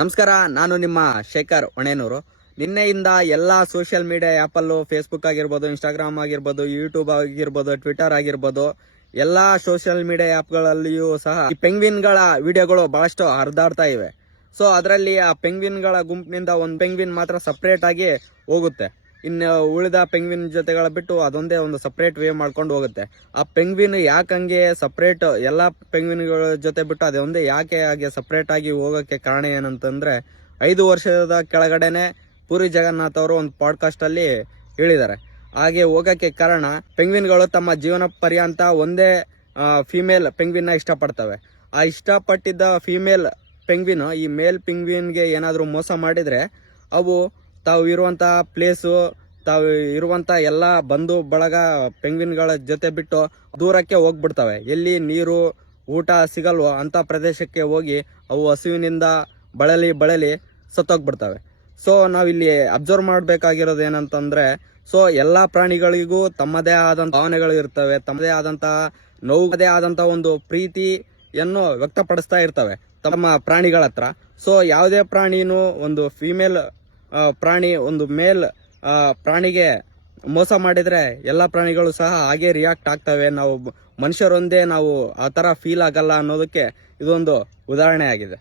ನಮಸ್ಕಾರ, ನಾನು ನಿಮ್ಮ ಶೇಖರ್ ಹೊಣೆನೂರು. ನಿನ್ನೆಯಿಂದ ಎಲ್ಲ ಸೋಷಿಯಲ್ ಮೀಡಿಯಾ ಆ್ಯಪಲ್ಲೂ ಫೇಸ್ಬುಕ್ ಆಗಿರ್ಬೋದು, ಇನ್ಸ್ಟಾಗ್ರಾಮ್ ಆಗಿರ್ಬೋದು, ಯೂಟ್ಯೂಬ್ ಆಗಿರ್ಬೋದು, ಟ್ವಿಟರ್ ಆಗಿರ್ಬೋದು, ಎಲ್ಲಾ ಸೋಷಿಯಲ್ ಮೀಡಿಯಾ ಆ್ಯಪ್ಗಳಲ್ಲಿಯೂ ಸಹ ಈ ಪೆಂಗ್ವಿನ್ಗಳ ವಿಡಿಯೋಗಳು ಬಹಳಷ್ಟು ಹರಿದಾಡ್ತಾ ಇವೆ. ಸೊ ಅದರಲ್ಲಿ ಆ ಪೆಂಗ್ವಿನ್ಗಳ ಗುಂಪಿನಿಂದ ಒಂದು ಪೆಂಗ್ವಿನ್ ಮಾತ್ರ ಸಪ್ರೇಟ್ ಆಗಿ ಹೋಗುತ್ತೆ. ಇನ್ನು ಉಳಿದ ಪೆಂಗ್ವಿನ್ ಜೊತೆಗಳ ಬಿಟ್ಟು ಅದೊಂದೇ ಒಂದು ಸಪ್ರೇಟ್ ವೇ ಮಾಡ್ಕೊಂಡು ಹೋಗುತ್ತೆ. ಆ ಪೆಂಗ್ವಿನ್ ಯಾಕಂಗೆ ಸಪ್ರೇಟ್ ಎಲ್ಲ ಪೆಂಗ್ವಿನ್ಗಳ ಜೊತೆ ಬಿಟ್ಟು ಅದೊಂದೇ ಯಾಕೆ ಹಾಗೆ ಸಪ್ರೇಟ್ ಆಗಿ ಹೋಗೋಕ್ಕೆ ಕಾರಣ ಏನಂತಂದ್ರೆ 5 ವರ್ಷದ ಕೆಳಗಡೆನೆ ಪೂರಿ ಜಗನ್ನಾಥ್ ಅವರು ಒಂದು ಪಾಡ್ಕಾಸ್ಟ್ ಅಲ್ಲಿ ಹೇಳಿದ್ದಾರೆ. ಹಾಗೆ ಹೋಗಕ್ಕೆ ಕಾರಣ ಪೆಂಗ್ವಿನ್ಗಳು ತಮ್ಮ ಜೀವನ ಪರ್ಯಂತ ಒಂದೇ ಫಿಮೇಲ್ ಪೆಂಗ್ವಿನ್ ಇಷ್ಟಪಡ್ತವೆ. ಆ ಇಷ್ಟಪಟ್ಟಿದ್ದ ಫಿಮೇಲ್ ಪೆಂಗ್ವಿನ್ ಈ ಮೇಲ್ ಪೆಂಗ್ವಿನ್ಗೆ ಏನಾದರೂ ಮೋಸ ಮಾಡಿದ್ರೆ ಅವು ತಾವು ಇರುವಂತ ಪ್ಲೇಸು, ತಾವು ಇರುವಂತ ಎಲ್ಲ ಬಂಧು ಬಳಗ ಪೆಂಗ್ವಿನ್ಗಳ ಜೊತೆ ಬಿಟ್ಟು ದೂರಕ್ಕೆ ಹೋಗ್ಬಿಡ್ತವೆ. ಎಲ್ಲಿ ನೀರು ಊಟ ಸಿಗಲ್ವೋ ಅಂತ ಪ್ರದೇಶಕ್ಕೆ ಹೋಗಿ ಅವು ಹಸುವಿನಿಂದ ಬಳಲಿ ಸತ್ತೋಗ್ಬಿಡ್ತವೆ. ಸೊ ನಾವಿಲ್ಲಿ ಅಬ್ಸರ್ವ್ ಮಾಡಬೇಕಾಗಿರೋದು ಏನಂತಂದ್ರೆ, ಸೊ ಎಲ್ಲಾ ಪ್ರಾಣಿಗಳಿಗೂ ತಮ್ಮದೇ ಆದಂತ ಭಾವನೆಗಳು ಇರ್ತವೆ, ತಮ್ಮದೇ ಆದಂತ ನೋವುದೇ ಆದಂತ ಒಂದು ಪ್ರೀತಿಯನ್ನು ವ್ಯಕ್ತಪಡಿಸ್ತಾ ಇರ್ತವೆ ತಮ್ಮ ಪ್ರಾಣಿಗಳ ಹತ್ರ. ಸೊ ಯಾವುದೇ ಪ್ರಾಣಿನೂ ಒಂದು ಫಿಮೇಲ್ ಪ್ರಾಣಿ ಒಂದು ಮೇಲ್ ಪ್ರಾಣಿಗೆ ಮೋಸ ಮಾಡಿದ್ರೆ ಎಲ್ಲಾ ಪ್ರಾಣಿಗಳು ಸಹ ಹಾಗೆ ರಿಯಾಕ್ಟ್ ಆಗ್ತವೆ. ನಾವು ಮನುಷ್ಯರೊಂದೇ ನಾವು ಆ ತರ ಫೀಲ್ ಆಗಲ್ಲ ಅನ್ನೋದಕ್ಕೆ ಇದೊಂದು ಉದಾಹರಣೆ ಆಗಿದೆ.